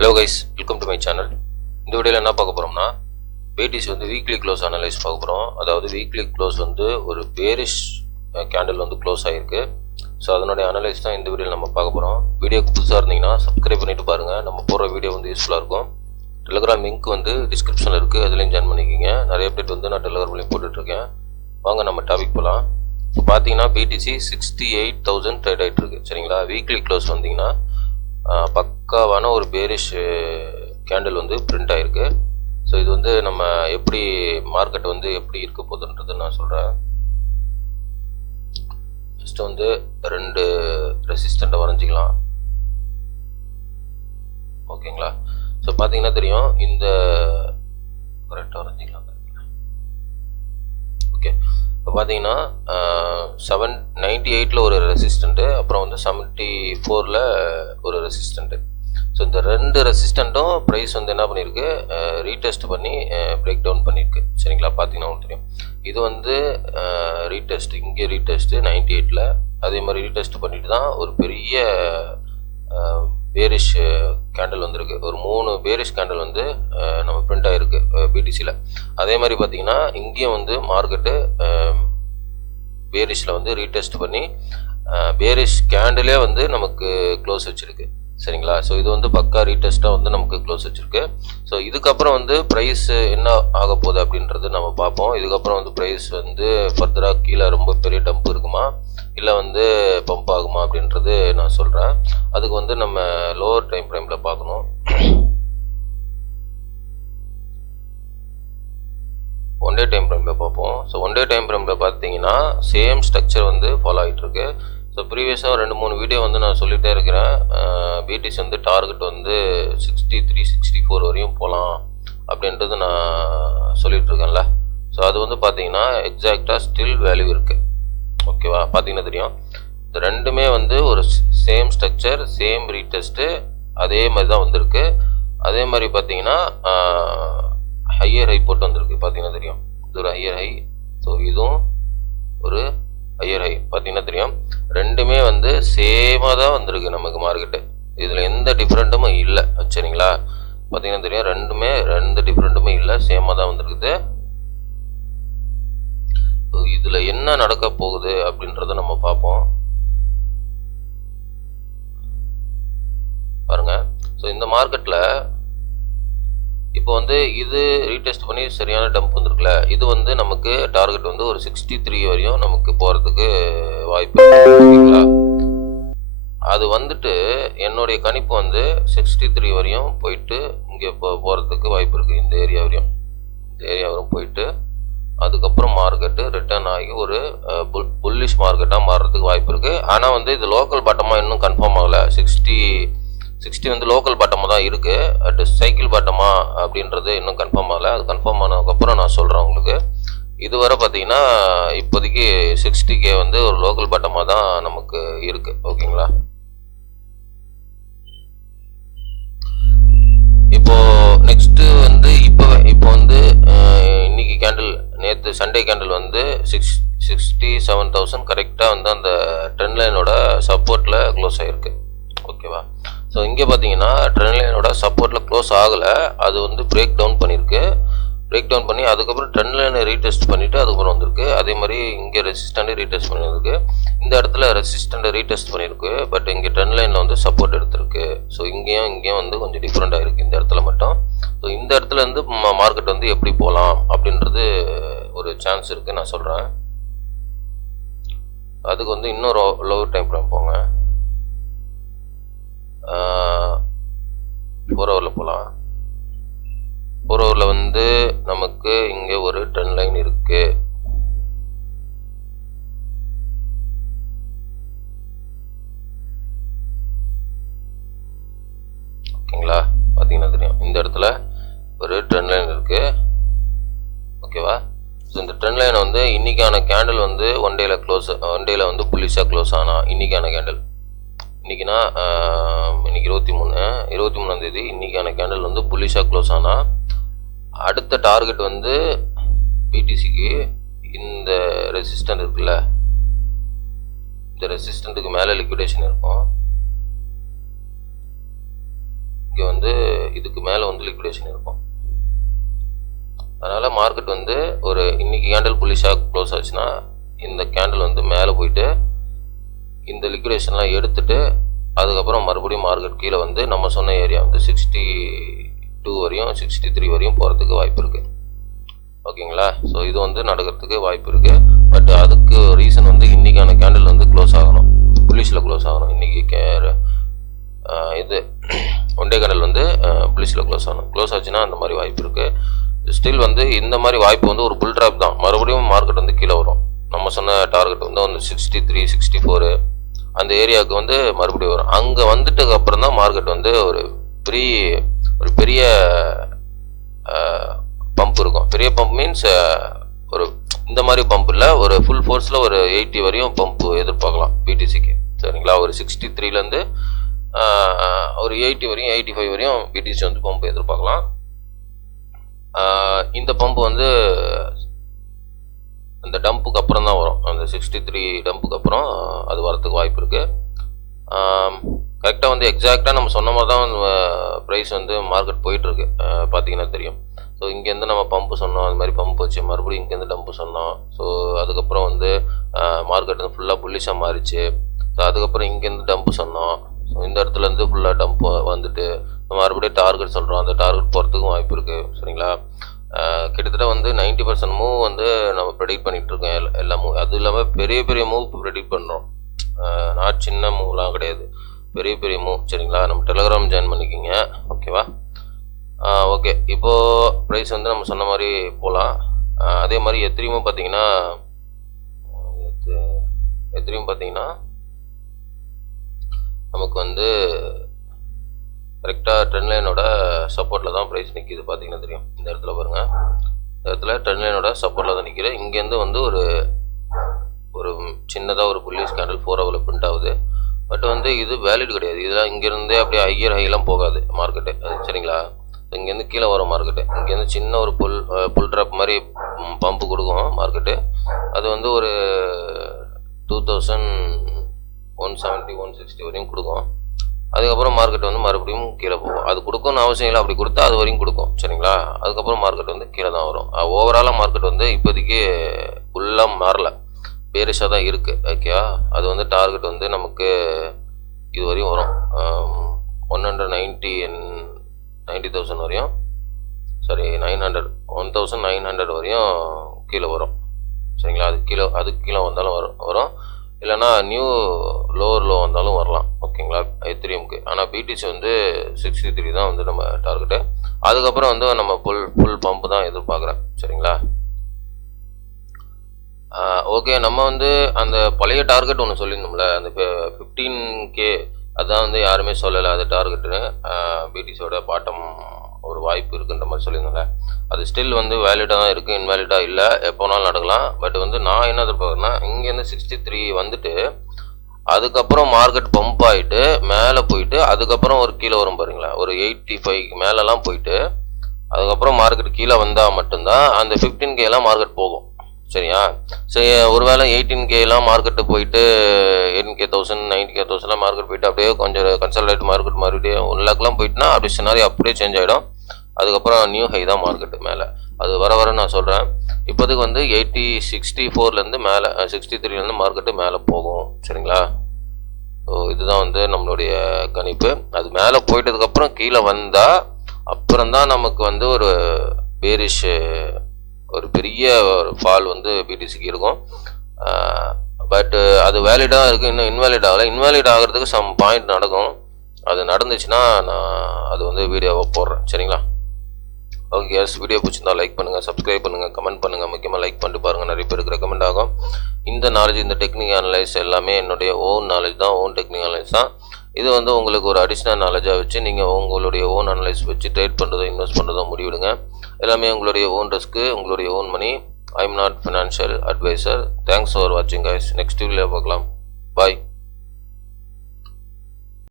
Hello guys, welcome to my channel. இந்த வீடியோவில் என்ன பார்க்க போகிறோம்னா, பிடிசி வந்து வீக்லி க்ளோஸ் அனலைஸ் பார்க்க போகிறோம். அதாவது வீக்லி க்ளோஸ் வந்து ஒரு பேரிஷ் கேண்டில் வந்து க்ளோஸ் ஆகிருக்கு. ஸோ அதனுடைய அனலைஸ் தான் இந்த வீடியோவில் நம்ம பார்க்க போகிறோம். வீடியோக்கு புதுசாக இருந்தீங்கன்னா சப்ஸ்கிரைப் பண்ணிவிட்டு பாருங்கள். நம்ம போடுற வீடியோ வந்து யூஸ்ஃபுல்லாக இருக்கும். டெலிகிராம் லிங்க் வந்து டிஸ்கிரிப்ஷனில் இருக்குது, அதுலேயும் ஜாயின் பண்ணிக்கிங்க. நிறைய அப்டேட் வந்து நான் டெலிகிராம்லேயும் போட்டுட்ருக்கேன். வாங்க நம்ம டாபிக் போகலாம். இப்போ பார்த்தீங்கன்னா பிடிசி 68,000 ட்ரேட் ஆகிட்டு இருக்கு. சரிங்களா, வீக்லி க்ளோஸ் வந்தீங்கன்னா பக்காவான ஒரு பேரிஷ் கேண்டில் வந்து பிரிண்ட் ஆகிருக்கு. ஸோ இது வந்து நம்ம எப்படி மார்க்கெட் வந்து எப்படி இருக்க போகுதுன்றது நான் சொல்கிறேன். ஃபஸ்ட்டு வந்து 2 ரெசிஸ்டண்ட்டை வரைஞ்சிக்கலாம். ஓகேங்களா, ஸோ பார்த்தீங்கன்னா தெரியும், இந்த கரெக்டாக வரைஞ்சிக்கலாம். ஓகே, இப்போ பார்த்தீங்கன்னா 798 ஒரு ரெசிஸ்டண்ட்டு, அப்புறம் வந்து 74 ஒரு ரெசிஸ்டண்ட்டு. ஸோ இந்த 2 ரெசிஸ்டண்ட்டும் ப்ரைஸ் வந்து என்ன பண்ணியிருக்கு, ரீடெஸ்ட் பண்ணி பிரேக் டவுன் பண்ணியிருக்கு. சரிங்களா, பார்த்தீங்கன்னா உங்களுக்கு தெரியும். இது வந்து ரீடெஸ்ட், இங்கே ரீடெஸ்ட்டு 98, அதே மாதிரி ரீடெஸ்ட் பண்ணிட்டு தான் ஒரு பெரிய பேரிஷ் கேண்டில் வந்திருக்கு. ஒரு 3 பேரிஷ் கேண்டில் வந்து நம்ம பிரிண்ட் ஆகிருக்கு பிடிசியில். அதே மாதிரி பார்த்தீங்கன்னா இங்கேயும் வந்து மார்க்கெட்டு பேரிஷில் வந்து ரீடெஸ்ட் பண்ணி பேரிஷ் கேண்டிலே வந்து நமக்கு க்ளோஸ் வச்சுருக்கு. சரிங்களா, ஸோ இது வந்து பக்கா ரீடெஸ்ட்டாக வந்து நமக்கு க்ளோஸ் வச்சுருக்கு. ஸோ இதுக்கப்புறம் வந்து ப்ரைஸ் என்ன ஆக போகுது அப்படின்றது நம்ம பார்ப்போம். இதுக்கப்புறம் வந்து ப்ரைஸ் வந்து ஃபர்தராக கீழே ரொம்ப பெரிய டம்ப் இருக்குமா, இல்லை வந்து பம்ப் ஆகுமா அப்படின்றது நான் சொல்கிறேன். அதுக்கு வந்து நம்ம லோவர் டைம் ஃப்ரேமில் பார்க்கணும். ஒன் டே டைம் ஃப்ரேமில் பார்ப்போம். ஸோ ஒன் டே டைம் ஃப்ரேமில் பார்த்தீங்கன்னா சேம் ஸ்ட்ரக்சர் வந்து ஃபாலோ ஆகிட்டுருக்கு. ஸோ ப்ரீவியஸாக 2-3 வீடியோ வந்து நான் சொல்லிகிட்டே இருக்கிறேன். பிடிசி வந்து டார்கெட் வந்து 63-64 வரையும் போகலாம் அப்படின்றது நான் சொல்லிகிட்ருக்கேன்ல. ஸோ அது வந்து பார்த்தீங்கன்னா எக்ஸாக்டாக ஸ்டில் வேல்யூ இருக்குது. ஓகேவா, பார்த்தீங்கன்னா தெரியும், இந்த ரெண்டுமே வந்து ஒரு சேம் ஸ்ட்ரக்சர், சேம் ரீடெஸ்ட்டு, அதே மாதிரி தான் வந்திருக்கு. அதே மாதிரி பார்த்தீங்கன்னா ஹையர் ஹை போட்டு வந்திருக்கு. பார்த்தீங்கன்னா தெரியும், இது ஒரு ஹையர் ஹை. ஸோ இதுவும் ஒரு ஹையர் ஹை. பார்த்தீங்கன்னா தெரியும், ரெண்டுமே வந்து சேமாக தான் வந்திருக்கு நமக்கு மார்க்கெட்டு. இதில் எந்த டிஃப்ரெண்ட்டும் இல்லை. சரிங்களா, பார்த்தீங்கன்னா தெரியும், ரெண்டுமே எந்த டிஃப்ரெண்ட்டுமே இல்லை, சேமாக தான் வந்திருக்குது. இதில் என்ன நடக்க போகுது அப்படின்றத நம்ம பார்ப்போம். பாருங்க, ஸோ இந்த மார்க்கெட்டில் இப்போ வந்து இது ரீடெஸ்ட் பண்ணி சரியான டம்ப் வந்துருக்குல்ல, இது வந்து நமக்கு டார்கெட் வந்து ஒரு 63 வரையும் நமக்கு போகிறதுக்கு வாய்ப்பு இருக்குங்களா. அது வந்துட்டு என்னுடைய கணிப்பு வந்து 63 வரையும் போயிட்டு இங்கே போகிறதுக்கு வாய்ப்பு இருக்குது. இந்த ஏரியா வரையும், இந்த ஏரியா வரையும் போயிட்டு அதுக்கப்புறம் மார்க்கெட்டு ரிட்டர்ன் ஆகி ஒரு புல்லிஷ் மார்க்கெட்டாக மாறுறதுக்கு வாய்ப்பு இருக்குது. ஆனால் வந்து இது லோக்கல் பாட்டமாக இன்னும் கன்ஃபார்ம் ஆகலை. 60 வந்து லோக்கல் பாட்டமாக தான் இருக்குது. அட் சைக்கிள் பாட்டமா அப்படின்றது இன்னும் கன்ஃபார்ம் ஆகலை. அது கன்ஃபார்ம் ஆனதுக்கப்புறம் நான் சொல்கிறேன் உங்களுக்கு. இதுவரை பார்த்தீங்கன்னா இப்போதைக்கு 60K வந்து ஒரு லோக்கல் பாட்டமாக தான் நமக்கு இருக்குது. ஓகேங்களா, இப்போது நெக்ஸ்ட்டு வந்து இப்போ வந்து இன்னைக்கு கேண்டில், நேற்று சண்டே கேண்டில் வந்து 67,000 கரெக்டாக வந்து அந்த ட்ரெண்ட் லைனோட சப்போர்ட்டில் க்ளோஸ் ஆகிருக்கு. ஓகேவா, ஸோ இங்கே பார்த்தீங்கன்னா ட்ரெண்ட் லைனோட சப்போர்ட்டில் க்ளோஸ் ஆகலை. அது வந்து பிரேக் டவுன் பண்ணியிருக்கு. பிரேக் டவுன் பண்ணி அதுக்கப்புறம் ட்ரெண்ட் லைனை ரீடெஸ்ட் பண்ணிவிட்டு அதுக்கப்புறம் வந்திருக்கு. அதே மாதிரி இங்கே ரெசிஸ்டண்ட்டை ரீடெஸ்ட் பண்ணியிருக்கு. இந்த இடத்துல ரெசிஸ்டண்ட்டை ரீடெஸ்ட் பண்ணியிருக்கு. பட் இங்கே ட்ரெண்ட் லைனில் வந்து சப்போர்ட் எடுத்திருக்கு. ஸோ இங்கேயும் வந்து கொஞ்சம் டிஃப்ரெண்ட்டாக இருக்குது இந்த இடத்துல மட்டும். ஸோ இந்த இடத்துல இருந்து மார்க்கெட் வந்து எப்படி போகலாம் அப்படின்றது ஒரு சான்ஸ் இருக்குது, நான் சொல்கிறேன். அதுக்கு வந்து இன்னொரு லோவர் டைம் ஃப்ரேம் போங்க. 4 ஹவரில் போகலாம். 4 ஹவரில் வந்து நமக்கு இங்கே ஒரு ட்ரெண்ட் லைன் இருக்கு. ஓகேங்களா, பார்த்தீங்கன்னா தெரியும், இந்த இடத்துல ஒரு ட்ரெண்ட் லைன் இருக்கு. ஓகேவா, ஸோ இந்த ட்ரெண்ட் லைனை வந்து இன்னைக்கான கேண்டில் வந்து ஒன் டேல வந்து புல்லிஷாக க்ளோஸ் ஆனால் இன்னைக்கான கேண்டில், இன்னைக்குனா இன்னைக்கு 23ஆம் தேதி, இன்னைக்கான கேண்டில் வந்து புல்லிஷாக க்ளோஸ் ஆனால் அடுத்த டார்கெட் வந்து பிடிசிக்கு இந்த ரெசிஸ்டன்ட் இருக்குல்ல, இந்த ரெசிஸ்டண்ட்டுக்கு மேலே லிக்விடேஷன் இருக்கும். இங்கே வந்து இதுக்கு மேலே வந்து லிக்விடேஷன் இருக்கும். அதனால் மார்க்கெட் வந்து ஒரு இன்றைக்கி கேண்டில் புல்லிஷாக க்ளோஸ் ஆச்சுன்னா இந்த கேண்டில் வந்து மேலே போயிட்டு இந்த லிக்விடேஷன்லாம் எடுத்துகிட்டு அதுக்கப்புறம் மறுபடியும் மார்க்கெட் கீழே வந்து நம்ம சொன்ன ஏரியா வந்து 62 வரையும் 63 வரையும் போகிறதுக்கு வாய்ப்பு இருக்குது. ஓகேங்களா? ஸோ இது வந்து நடக்கிறதுக்கு வாய்ப்பு இருக்குது. பட் அதுக்கு ரீசன் வந்து இன்றைக்கான கேண்டில் வந்து க்ளோஸ் ஆகணும், புல்லிஷில் க்ளோஸ் ஆகணும். இன்றைக்கி இது ஒன் டே கேண்டில் வந்து புல்லிஷில் க்ளோஸ் ஆகணும். க்ளோஸ் ஆச்சுன்னா அந்த மாதிரி வாய்ப்பு இருக்குது. ஸ்டில் வந்து இந்த மாதிரி வாய்ப்பு வந்து ஒரு புல் ட்ராப் தான். மறுபடியும் மார்க்கெட் வந்து கீழே வரும். நம்ம சொன்ன டார்கெட் வந்து 63 64 அந்த ஏரியாவுக்கு வந்து மறுபடியும் வரும். அங்கே வந்துட்டதுக்கு அப்புறம் தான் மார்க்கெட் வந்து ஒரு பெரிய பம்ப் இருக்கும். பெரிய பம்ப் மீன்ஸ் ஒரு இந்த மாதிரி பம்ப் இல்லை, ஒரு ஃபுல் ஃபோர்ஸில் ஒரு 80 வரையும் பம்ப் எதிர்பார்க்கலாம் பிடிசிக்கு. சரிங்களா? ஒரு 63லேருந்து ஒரு 80 வரையும் 85 வரையும் பிடிசி வந்து பம்ப் எதிர்பார்க்கலாம். இந்த பம்ப் வந்து அந்த டம்புக்கு அப்புறம் தான் வரும். அந்த 63 டம்புக்கு அப்புறம் அது வரத்துக்கு வாய்ப்பு இருக்குது. கரெக்டாக வந்து எக்ஸாக்டாக நம்ம சொன்ன மாதிரி தான் ப்ரைஸ் வந்து மார்க்கெட் போயிட்டுருக்கு. பார்த்தீங்கன்னா தெரியும். ஸோ இங்கேருந்து நம்ம பம்பு சொன்னோம், அது மாதிரி பம்ப் வச்சு மறுபடியும் இங்கேருந்து டம்பு சொன்னோம். ஸோ அதுக்கப்புறம் வந்து மார்க்கெட் வந்து ஃபுல்லாக புல்லிஷாக மாறிச்சு. ஸோ அதுக்கப்புறம் இங்கேருந்து டம்பு சொன்னோம். ஸோ இந்த இடத்துலேருந்து ஃபுல்லாக டம்பு வந்துட்டு மறுபடியும் டார்கெட் சொல்கிறோம். அந்த டார்கெட் போகிறதுக்கும் வாய்ப்பு இருக்குது. சரிங்களா? கிட்டத்தட்ட வந்து 90% மூவ் வந்து நம்ம ப்ரெடிக்ட் பண்ணிகிட்ருக்கோம். எல்லா மூவ், அதுவும் இல்லாமல் பெரிய பெரிய மூவ் ப்ரெடிக்ட் பண்ணுறோம். நான் சின்ன மூவ்லாம் கிடையாது, பெரிய பெரிய மூவ். சரிங்களா? நம்ம டெலகிராம் ஜாயின் பண்ணிக்கிங்க. ஓகேவா? ஓகே. இப்போது ப்ரைஸ் வந்து நம்ம சொன்ன மாதிரி போகலாம். அதே மாதிரி எத்திரியும் பார்த்தீங்கன்னா நமக்கு வந்து கரெக்டாக ட்ரெண்ட் லைனோட சப்போர்ட்டில் தான் ப்ரைஸ் நிற்கிது. பார்த்தீங்கன்னா தெரியும். இந்த இடத்துல பாருங்கள், இந்த இடத்துல ட்ரெண்ட் லைனோட சப்போர்ட்டில் தான் நிற்கிது. இங்கேருந்து வந்து ஒரு சின்னதாக ஒரு புல்லிஷ் கேண்டில் 4 ஹவரில் பிரிண்ட் ஆகுது. பட் வந்து இது வேலிட் கிடையாது. இதெல்லாம் இங்கேருந்தே அப்படியே ஹையர் ஹையெல்லாம் போகாது மார்க்கெட்டு. சரிங்களா? இங்கேருந்து கீழே வரும் மார்க்கெட்டு. இங்கேருந்து சின்ன ஒரு புல் ட்ராப் மாதிரி பம்பு கொடுக்கும் மார்க்கெட்டு. அது வந்து ஒரு 2170 160 வரையும் கொடுக்கும். அதுக்கப்புறம் மார்க்கெட் வந்து மறுபடியும் கீழே போகும். அது கொடுக்கும்னு அவசியம் இல்லை, அப்படி கொடுத்தா அது வரையும் கொடுக்கும். சரிங்களா? அதுக்கப்புறம் மார்க்கெட் வந்து கீழே தான் வரும். ஓவராலாக மார்க்கெட் வந்து இப்போதைக்கு ஃபுல்லாக மாறல, பேரிஷாக தான் இருக்குது. ஓகேவா? அது வந்து டார்கெட் வந்து நமக்கு இது வரையும் வரும். 90,000 வரையும், சாரி 1900 வரையும் கீழே வரும். சரிங்களா? அதுக்கு கீழே வந்தாலும் வரும். இல்லைனா நியூ லோவர் லோ வந்தாலும் வரலாம். ஓகேங்களா? எத்திரியமுக்கு. ஆனால் பிடிசி வந்து 63 தான் வந்து நம்ம டார்கெட்டு. அதுக்கப்புறம் வந்து நம்ம ஃபுல் பம்பு தான் எதிர்பார்க்குறேன். சரிங்களா? ஓகே. நம்ம வந்து அந்த பழைய டார்கெட் ஒன்று சொல்லியிருந்தோம்ல, அந்த 15K, அதுதான் வந்து யாருமே சொல்லலை அது டார்கெட்டுன்னு. பிடிசியோட பாட்டம் ஒரு வாய்ப்பு இருக்குன்ற மாதிரி சொல்லியிருந்தோம்ல, அது ஸ்டில் வந்து வேலிடாக தான் இருக்குது, இன்வேலிடாக இல்லை, எப்போனாலும் நடக்கலாம். பட் வந்து நான் என்ன எதிர்பார்க்குறேன்னா, இங்கேருந்து 63 வந்துட்டு அதுக்கப்புறம் மார்க்கெட் பம்ப் ஆகிட்டு மேலே போயிட்டு அதுக்கப்புறம் ஒரு கீழே வரும் பாருங்களேன், ஒரு 85 மேலெலாம் போயிட்டு அதுக்கப்புறம் மார்க்கெட் கீழே வந்தால் மட்டும்தான் அந்த 15Kலாம் மார்க்கெட் போகும். சரியா? சரி, ஒருவேளை 18Kலாம் மார்க்கெட்டு போயிட்டு 18K1000 90K1000 மார்க்கெட் போயிட்டு அப்படியே கொஞ்சம் கன்சல்டேட் மார்க்கெட் மறுபடியும் 1 லேக்லாம் போயிட்டுனா அப்படி சினாரி அப்படியே சேஞ்ச் ஆகிடும். அதுக்கப்புறம் நியூ ஹை தான் மார்க்கெட்டு மேலே. அது வர நான் சொல்கிறேன். இப்போதைக்கு வந்து 64லேருந்து மேலே 63லேருந்து மார்க்கெட்டு மேலே போகும். சரிங்களா? ஸோ இதுதான் வந்து நம்மளுடைய கணிப்பு. அது மேலே போயிட்டதுக்கப்புறம் கீழே வந்தால் அப்புறம்தான் நமக்கு வந்து ஒரு பேரிஷ், ஒரு பெரிய ஒரு ஃபால் வந்து பிடிசிக்கு இருக்கும். பட்டு அது வேலிடாக இருக்குது, இன்னும் இன்வேலிட் ஆகலை. இன்வேலிட் ஆகிறதுக்கு சம் பாயிண்ட் நடக்கும். அது நடந்துச்சுன்னா நான் அது வந்து வீடியோவை போடுறேன். சரிங்களா? ஓகே எஸ், வீடியோ பிடிச்சிருந்தா லைக் பண்ணுங்கள், சப்ஸ்கிரைப் பண்ணுங்கள், கமெண்ட் பண்ணுங்கள். முக்கியமாக லைக் பண்ணிட்டு பாருங்கள், நிறைய பேருக்கு ரெக்கமெண்ட் ஆகும். இந்த நாலேஜ், இந்த டெக்னிக் அனலைஸ் எல்லாமே என்னுடைய ஓன் நாலேஜ் தான், ஓன் டெக்னிக் அனலைஸ் தான். இது வந்து உங்களுக்கு ஒரு அடிஷ்னல் நாலேஜாக வச்சு நீங்கள் உங்களுடைய ஓன் அனலைஸ் வச்சு ட்ரேட் பண்ணுறதோ இன்வெஸ்ட் பண்ணுறதோ முடிவிடுங்க. எல்லாமே உங்களுடைய ஓன் ரிஸ்க்கு, உங்களுடைய own money. I am not financial advisor. Thanks for வாட்சிங் கைஸ். நெக்ஸ்ட் வீடியோவில் பார்க்கலாம். பாய்.